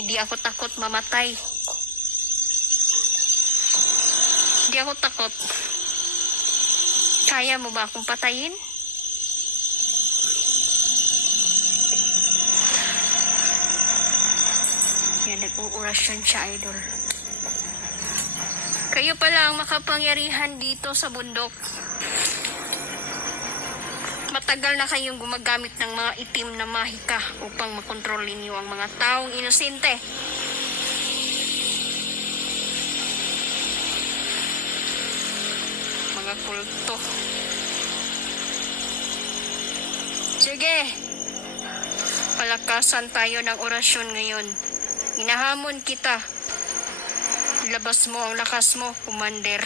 Hindi ako takot mamatay. Hindi ako takot. Kaya mo ba akong patayin? Yan, nag-uurasyon siya, idol. Kayo pala ang makapangyarihan dito sa bundok. Matagal na kayong gumagamit ng mga itim na mahika upang makontrol ninyo ang mga taong inosente. Mga kulto. Sige, palakasan tayo ng orasyon ngayon. Inahamon kita. Labas mo ang lakas mo, Commander.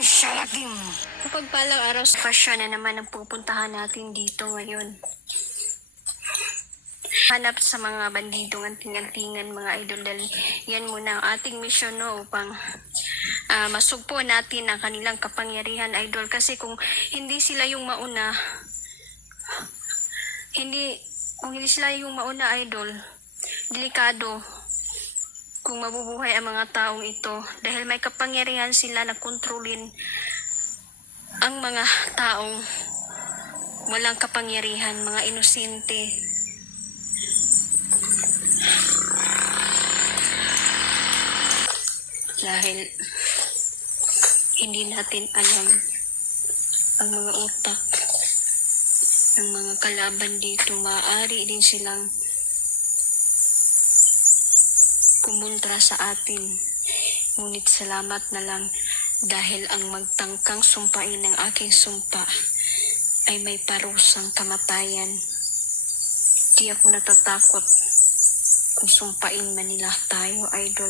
Salagim! Kapagpalang araw sa pasya na naman ang pupuntahan natin dito ngayon. Hanap sa mga bandidong anting-antingan, mga idol, dahil yan muna ang ating misyon, no, upang masugpo natin ang kanilang kapangyarihan, idol. Kasi kung hindi sila yung mauna, kung hindi sila yung mauna, idol, delikado kung mabubuhay ang mga taong ito, dahil may kapangyarihan sila na kontrolin ang mga taong walang kapangyarihan, mga inosente. Dahil hindi natin alam ang mga utak ng mga kalaban dito, maaari din silang kumontra sa atin. Ngunit salamat na lang dahil ang magtangkang sumpain ng aking sumpa ay may parusang kamatayan. Di ako natatakot kung sumpain man nila tayo, idol,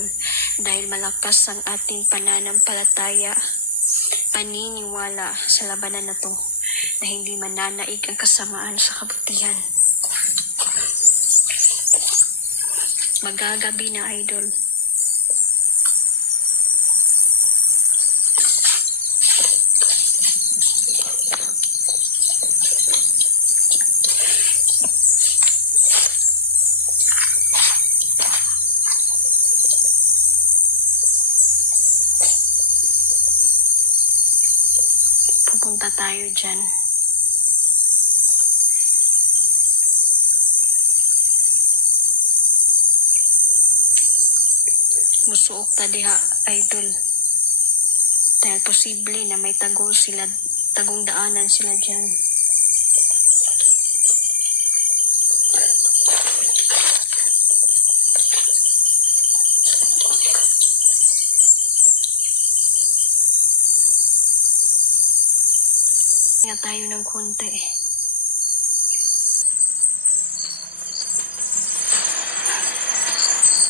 dahil malakas ang ating pananampalataya, paniniwala sa labanan na to, na hindi mananaig ang kasamaan sa kabutihan. Magagabi na, idol. Pupunta tayo dyan. Musuok ta diha, idol. Dahil posible na may tagong daanan sila dyan. Nga tayo ng konti.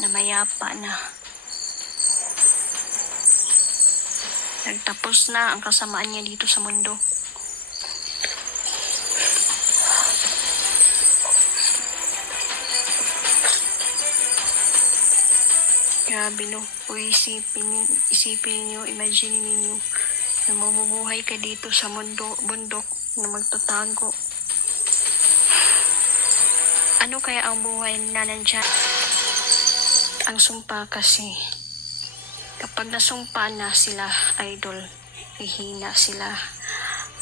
Namayapa na. Nagtapos na ang kasamaan niya dito sa mundo. Grabe, no? O isipin niyo, imagine niyo na mabubuhay ka dito sa bundok na magtatago. Ano kaya ang buhay na nandyan? Ang sumpa kasi, kapag nasumpa na sila, idol, hihina sila,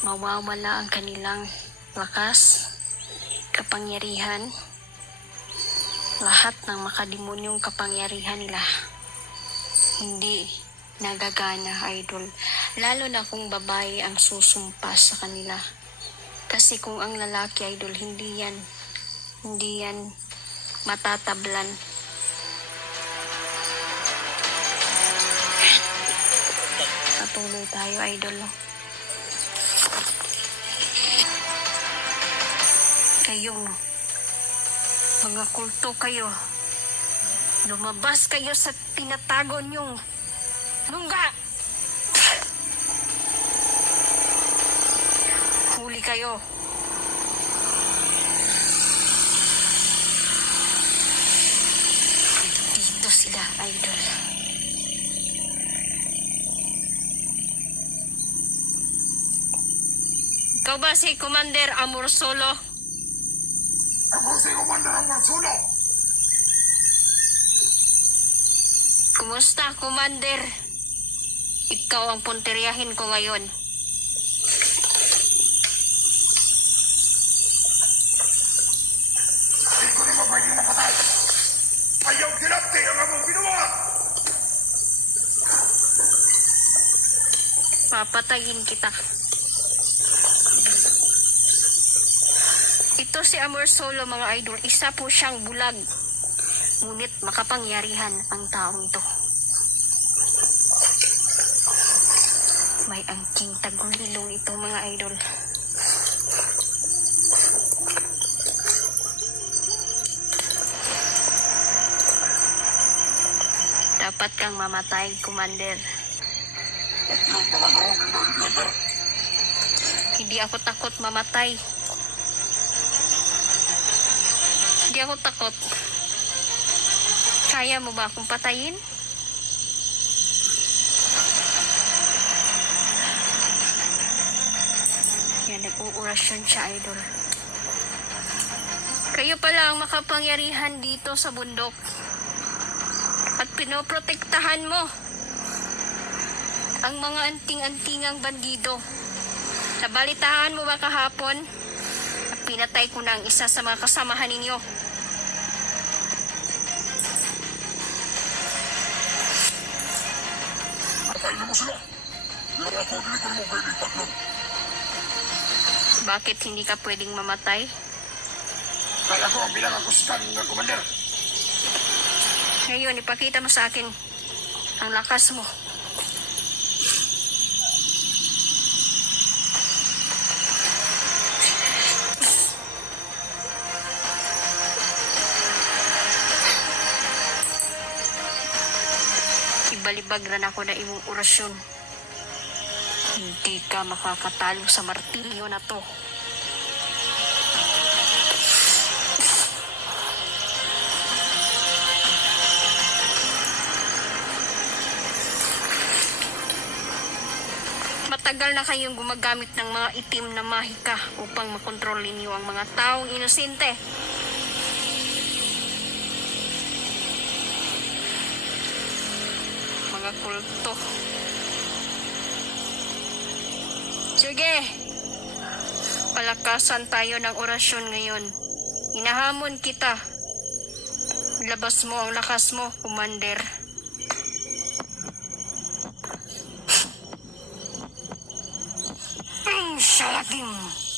mawawala ang kanilang lakas, kapangyarihan, lahat ng makademonyong kapangyarihan nila hindi nagagana, idol. Lalo na kung babae ang susumpa sa kanila. Kasi kung ang lalaki, idol, hindi yan matatablan. Patuloy tayo, idol. Kayong mga kulto kayo, lumabas kayo sa tinatago niyong lungga. Huli kayo. Dito sila, idol. Ikaw ba si Commander Amorsolo? Ako si Commander Amorsolo. Kumusta, Commander? Ikaw ang punteriyahin ko ngayon. Hindi ko naman pwedeng mapatay. Ayaw kinapti ang among ginawa. Papatayin kita. Ito si Amorsolo, mga idol. Isa po siyang bulag. Ngunit makapangyarihan ang taong ito. May angking tagulilong ito, mga idol. Dapat kang mamatay, Commander. Yung talaga ang leader. Hindi ako takot mamatay. Hindi ako takot. Kaya mo ba akong patayin? Yan, nag-uurasyon siya, idol. Kayo pala ang makapangyarihan dito sa bundok. At pinoprotektahan mo ang mga anting-antingang bandido. Nabalitaan mo ba kahapon? At pinatay ko na ang isa sa mga kasamahan ninyo. Patayin mo sila. Pero ako dilitan mo pwedeng tatlong. Bakit hindi ka pwedeng mamatay? Kaya ko ang pinakakustan ng Commander. Ngayon, ipakita mo sa akin ang lakas mo. Ibalibag ran ako na imong orasyon. Hindi ka makakatalo sa martilyo na to. Matagal na kayong gumagamit ng mga itim na mahika upang makontrol ninyo ang mga taong inosente. Mga kulto. Sige. Palakasan tayo ng orasyon ngayon. Inahamon kita. Labas mo ang lakas mo, Commander. Salakim!